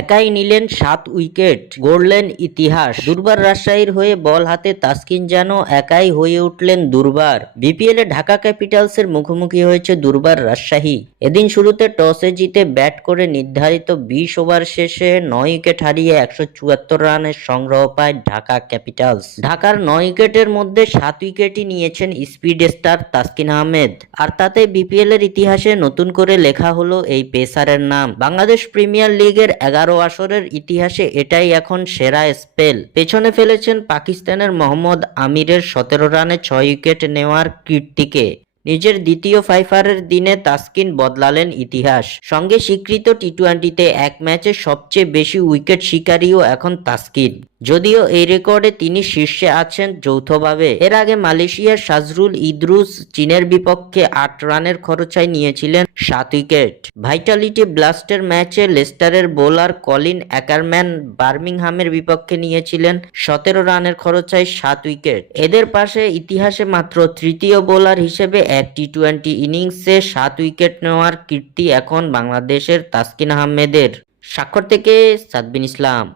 একাই নিলেন 7 উইকেট, গড়লেন ইতিহাস। দুর্বার রাজশাহীর হয়ে বল হাতে তাসকিন যেন একাই হয়ে উঠলেন দুর্বার। বিপিএলে ঢাকা ক্যাপিটালসের মুখোমুখি হয়েছে দুর্বার রাজশাহী। এদিন শুরুতে টসে জিতে ব্যাট করে নির্ধারিত 20 ওভার শেষে 9 উইকেট হারিয়ে 174 রানের সংগ্রহ পায় ঢাকা ক্যাপিটালস। ঢাকার 9 উইকেটের মধ্যে 7 উইকেটই নিয়েছেন স্পিড স্টার তাসকিন আহমেদ। আর তাতে বিপিএল এর ইতিহাসে নতুন করে লেখা হলো এই পেসারের নাম। বাংলাদেশ প্রিমিয়ার লিগের 11 আসরের ইতিহাসে এটাই এখন সেরা স্পেল। পেছনে ফেলেছেন পাকিস্তানের মোহাম্মদ আমিরের 17 রানে 6 উইকেট নেওয়ার কীর্তিকে। নিজের দ্বিতীয় ফাইফারের দিনে তাসকিন বদলালেন ইতিহাস। সঙ্গে স্বীকৃত টি-20তে এক ম্যাচে সবচেয়ে বেশি উইকেট শিকারীও এখন তাসকিন। যদিও এই রেকর্ডে তিনি শীর্ষে আছেন যৌথভাবে। এর আগে মালয়েশিয়ার শাজরুল ইদ্রুস চীনের বিপক্ষে 8 রানের খরচায় নিয়েছিলেন 7 উইকেট। ভাইটালিটি ব্লাস্টের ম্যাচে লেস্টারের বোলার কলিন অ্যাকারম্যান বার্মিংহামের বিপক্ষে নিয়েছিলেন 17 রানের খরচায় 7 উইকেট। এদের পাশে ইতিহাসে মাত্র তৃতীয় বোলার হিসেবে এক টি-20 ইনিংসে 7 উইকেট নেওয়ার কীর্তি এখন বাংলাদেশের তাসকিন আহমেদের। স্বাক্ষর থেকে সাদবিন ইসলাম।